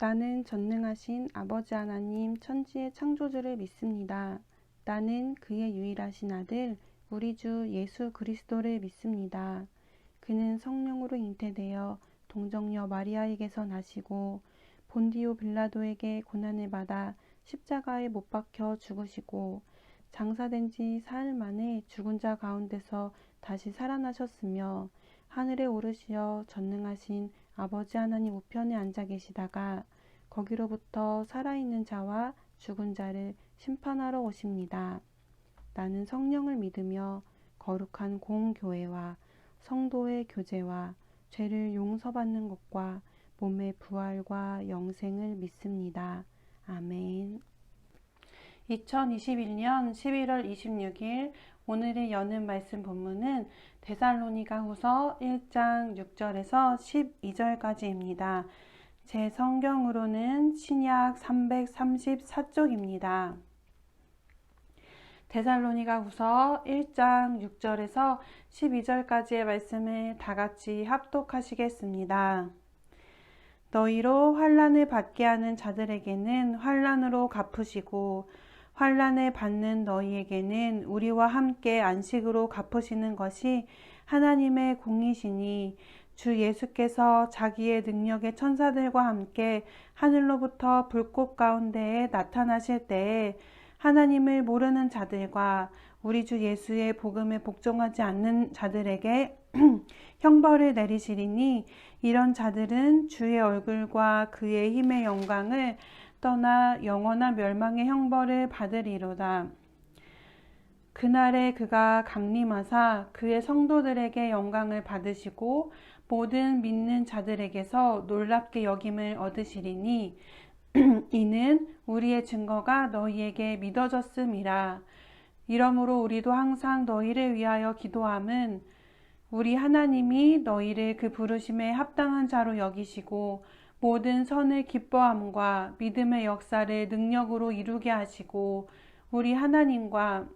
나는 전능하신 아버지 하나님 천지의 창조주를 믿습니다. 나는 그의 유일하신 아들 우리 주 예수 그리스도를 믿습니다. 그는 성령으로 잉태되어 동정녀 마리아에게서 나시고 본디오 빌라도에게 고난을 받아 십자가에 못 박혀 죽으시고 장사된 지 사흘 만에 죽은 자 가운데서 다시 살아나셨으며 하늘에 오르시어 전능하신 아버지 하나님 우편에 앉아 계시다가 거기로부터 살아있는 자와 죽은 자를 심판하러 오십니다. 나는 성령을 믿으며 거룩한 공교회와 성도의 교제와 죄를 용서받는 것과 몸의 부활과 영생을 믿습니다. 아멘. 2021년 11월 26일 오늘의 여는 말씀 본문은 데살로니가 후서 1장 6절에서 12절까지입니다. 제 성경으로는 신약 334쪽입니다. 데살로니가 후서 1장 6절에서 12절까지의 말씀을 다 같이 합독하시겠습니다. 너희로 환난을 받게 하는 자들에게는 환난으로 갚으시고 환난을 받는 너희에게는 우리와 함께 안식으로 갚으시는 것이 하나님의 공이시니 주 예수께서 자기의 능력의 천사들과 함께 하늘로부터 불꽃 가운데에 나타나실 때에 하나님을 모르는 자들과 우리 주 예수의 복음에 복종하지 않는 자들에게 형벌을 내리시리니 이런 자들은 주의 얼굴과 그의 힘의 영광을 떠나 영원한 멸망의 형벌을 받으리로다. 그날에 그가 강림하사 그의 성도들에게 영광을 받으시고 모든 믿는 자들에게서 놀랍게 여김을 얻으시리니 이는 우리의 증거가 너희에게 믿어졌음이라. 이러므로 우리도 항상 너희를 위하여 기도함은 우리 하나님이 너희를 그 부르심에 합당한 자로 여기시고 모든 선을 기뻐함과 믿음의 역사를 능력으로 이루게 하시고 우리 하나님과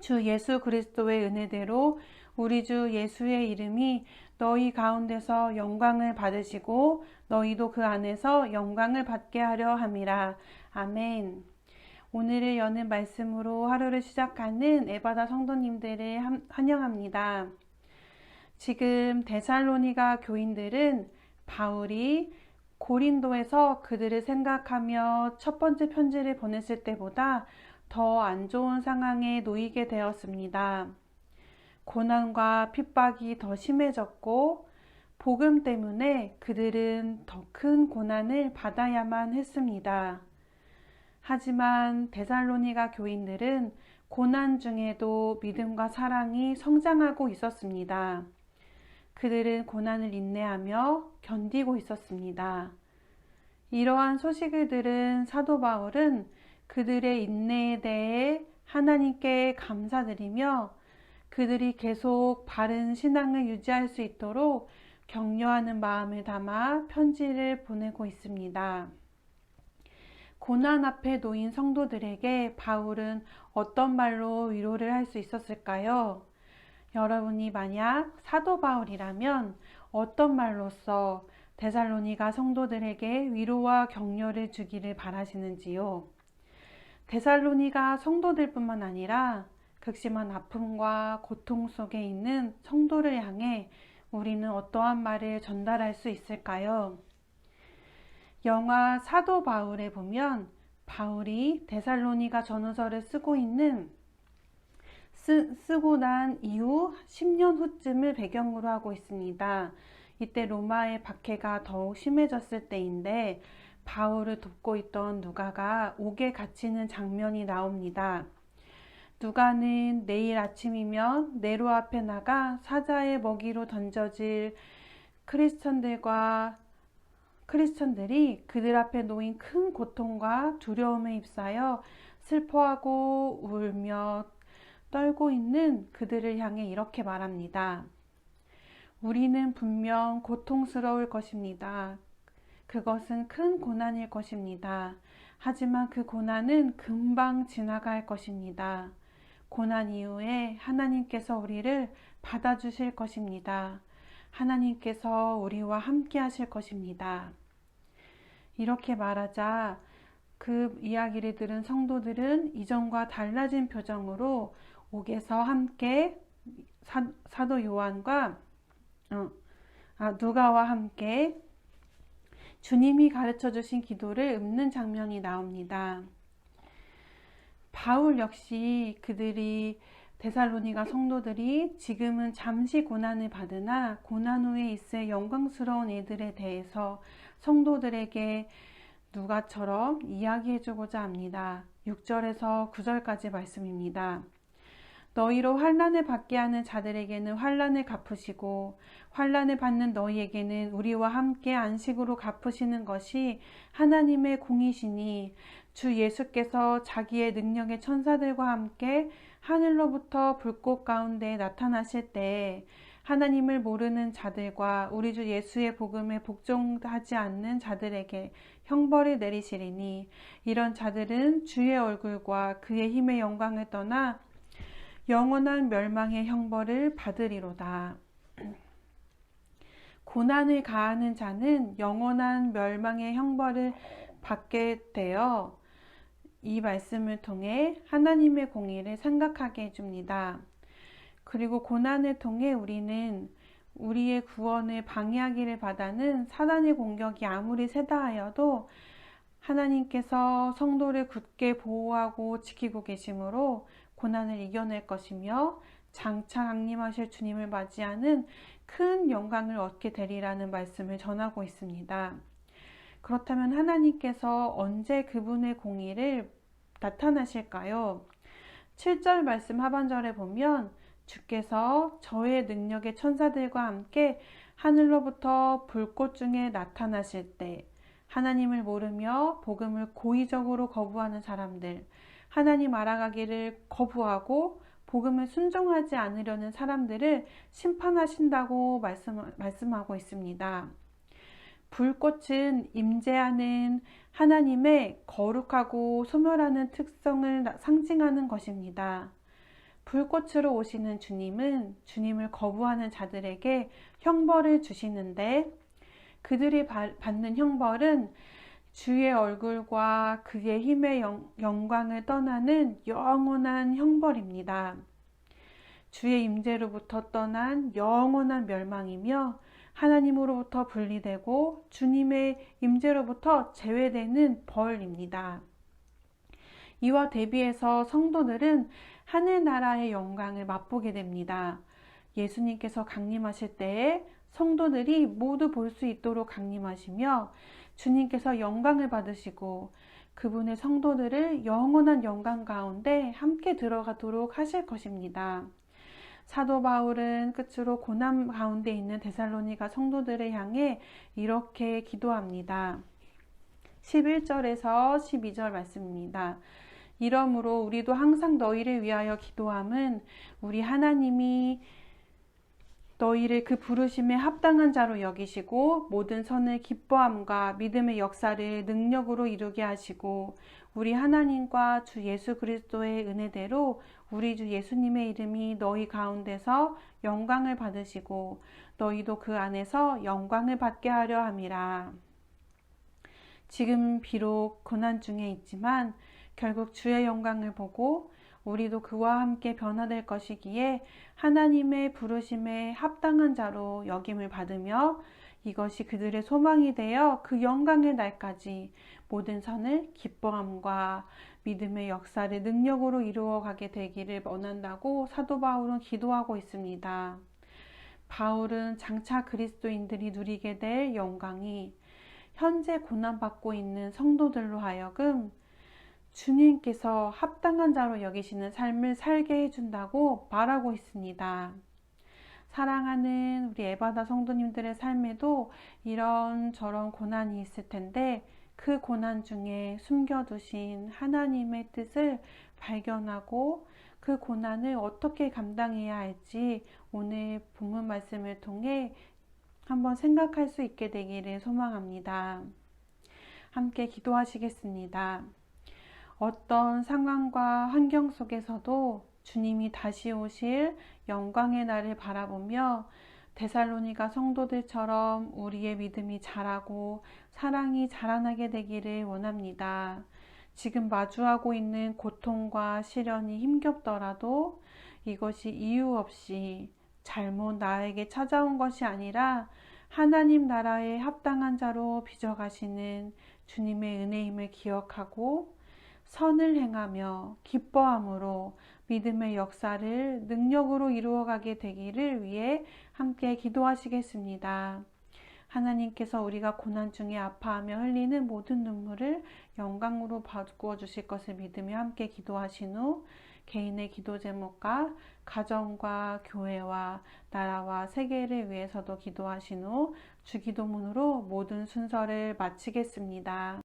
주 예수 그리스도의 은혜대로 우리 주 예수의 이름이 너희 가운데서 영광을 받으시고 너희도 그 안에서 영광을 받게 하려 함이라. 아멘. 오늘을 여는 말씀으로 하루를 시작하는 에바다 성도님들을 환영합니다. 지금 데살로니가 교인들은 바울이 고린도에서 그들을 생각하며 첫 번째 편지를 보냈을 때보다 더 안 좋은 상황에 놓이게 되었습니다. 고난과 핍박이 더 심해졌고 복음 때문에 그들은 더 큰 고난을 받아야만 했습니다. 하지만 데살로니가 교인들은 고난 중에도 믿음과 사랑이 성장하고 있었습니다. 그들은 고난을 인내하며 견디고 있었습니다. 이러한 소식을 들은 사도 바울은 그들의 인내에 대해 하나님께 감사드리며 그들이 계속 바른 신앙을 유지할 수 있도록 격려하는 마음을 담아 편지를 보내고 있습니다. 고난 앞에 놓인 성도들에게 바울은 어떤 말로 위로를 할 수 있었을까요? 여러분이 만약 사도 바울이라면 어떤 말로써 데살로니가 성도들에게 위로와 격려를 주기를 바라시는지요? 데살로니가 성도들뿐만 아니라 극심한 아픔과 고통 속에 있는 성도를 향해 우리는 어떠한 말을 전달할 수 있을까요? 영화 사도 바울에 보면 바울이 데살로니가 전후서를 쓰고 난 이후 10년 후쯤을 배경으로 하고 있습니다. 이때 로마의 박해가 더욱 심해졌을 때인데 바울을 돕고 있던 누가가 옥에 갇히는 장면이 나옵니다. 누가는 내일 아침이면 네로 앞에 나가 사자의 먹이로 던져질 크리스천들이 그들 앞에 놓인 큰 고통과 두려움에 휩싸여 슬퍼하고 울며 떨고 있는 그들을 향해 이렇게 말합니다. 우리는 분명 고통스러울 것입니다. 그것은 큰 고난일 것입니다. 하지만 그 고난은 금방 지나갈 것입니다. 고난 이후에 하나님께서 우리를 받아주실 것입니다. 하나님께서 우리와 함께 하실 것입니다. 이렇게 말하자 그 이야기를 들은 성도들은 이전과 달라진 표정으로 옥에서 함께 사도 요한과 누가와 함께 주님이 가르쳐 주신 기도를 읊는 장면이 나옵니다. 바울 역시 그들이 데살로니가 성도들이 지금은 잠시 고난을 받으나 고난 후에 있을 영광스러운 일들에 대해서 성도들에게 누가처럼 이야기해주고자 합니다. 6절에서 9절까지 말씀입니다. 너희로 환난을 받게 하는 자들에게는 환난을 갚으시고 환난을 받는 너희에게는 우리와 함께 안식으로 갚으시는 것이 하나님의 공이시니 주 예수께서 자기의 능력의 천사들과 함께 하늘로부터 불꽃 가운데 나타나실 때 하나님을 모르는 자들과 우리 주 예수의 복음에 복종하지 않는 자들에게 형벌을 내리시리니 이런 자들은 주의 얼굴과 그의 힘의 영광을 떠나 영원한 멸망의 형벌을 받으리로다. 고난을 가하는 자는 영원한 멸망의 형벌을 받게 되어 이 말씀을 통해 하나님의 공의를 생각하게 해줍니다. 그리고 고난을 통해 우리는 우리의 구원을 방해하기를 바라는 사단의 공격이 아무리 세다 하여도 하나님께서 성도를 굳게 보호하고 지키고 계심으로 고난을 이겨낼 것이며 장차 강림하실 주님을 맞이하는 큰 영광을 얻게 되리라는 말씀을 전하고 있습니다. 그렇다면 하나님께서 언제 그분의 공의를 나타나실까요? 7절 말씀 하반절에 보면 주께서 저의 능력의 천사들과 함께 하늘로부터 불꽃 중에 나타나실 때 하나님을 모르며 복음을 고의적으로 거부하는 사람들, 하나님 알아가기를 거부하고 복음을 순종하지 않으려는 사람들을 심판하신다고 말씀하고 있습니다. 불꽃은 임재하는 하나님의 거룩하고 소멸하는 특성을 상징하는 것입니다. 불꽃으로 오시는 주님은 주님을 거부하는 자들에게 형벌을 주시는데 그들이 받는 형벌은 주의 얼굴과 그의 힘의 영광을 떠나는 영원한 형벌입니다. 주의 임재로부터 떠난 영원한 멸망이며 하나님으로부터 분리되고 주님의 임재로부터 제외되는 벌입니다. 이와 대비해서 성도들은 하늘나라의 영광을 맛보게 됩니다. 예수님께서 강림하실 때에 성도들이 모두 볼 수 있도록 강림하시며 주님께서 영광을 받으시고 그분의 성도들을 영원한 영광 가운데 함께 들어가도록 하실 것입니다. 사도 바울은 끝으로 고난 가운데 있는 데살로니가 성도들을 향해 이렇게 기도합니다. 11절에서 12절 말씀입니다. 이러므로 우리도 항상 너희를 위하여 기도함은 우리 하나님이 너희를 그 부르심에 합당한 자로 여기시고 모든 선을 기뻐함과 믿음의 역사를 능력으로 이루게 하시고 우리 하나님과 주 예수 그리스도의 은혜대로 우리 주 예수님의 이름이 너희 가운데서 영광을 받으시고 너희도 그 안에서 영광을 받게 하려 함이라. 지금 비록 고난 중에 있지만 결국 주의 영광을 보고 우리도 그와 함께 변화될 것이기에 하나님의 부르심에 합당한 자로 여김을 받으며 이것이 그들의 소망이 되어 그 영광의 날까지 모든 선을 기뻐함과 믿음의 역사를 능력으로 이루어가게 되기를 원한다고 사도 바울은 기도하고 있습니다. 바울은 장차 그리스도인들이 누리게 될 영광이 현재 고난받고 있는 성도들로 하여금 주님께서 합당한 자로 여기시는 삶을 살게 해준다고 말하고 있습니다. 사랑하는 우리 에바다 성도님들의 삶에도 이런저런 고난이 있을 텐데 그 고난 중에 숨겨두신 하나님의 뜻을 발견하고 그 고난을 어떻게 감당해야 할지 오늘 본문 말씀을 통해 한번 생각할 수 있게 되기를 소망합니다. 함께 기도하시겠습니다. 어떤 상황과 환경 속에서도 주님이 다시 오실 영광의 날을 바라보며 데살로니가 성도들처럼 우리의 믿음이 자라고 사랑이 자라나게 되기를 원합니다. 지금 마주하고 있는 고통과 시련이 힘겹더라도 이것이 이유 없이 잘못 나에게 찾아온 것이 아니라 하나님 나라에 합당한 자로 빚어가시는 주님의 은혜임을 기억하고 선을 행하며 기뻐함으로 믿음의 역사를 능력으로 이루어가게 되기를 위해 함께 기도하시겠습니다. 하나님께서 우리가 고난 중에 아파하며 흘리는 모든 눈물을 영광으로 바꾸어 주실 것을 믿으며 함께 기도하신 후 개인의 기도 제목과 가정과 교회와 나라와 세계를 위해서도 기도하신 후 주기도문으로 모든 순서를 마치겠습니다.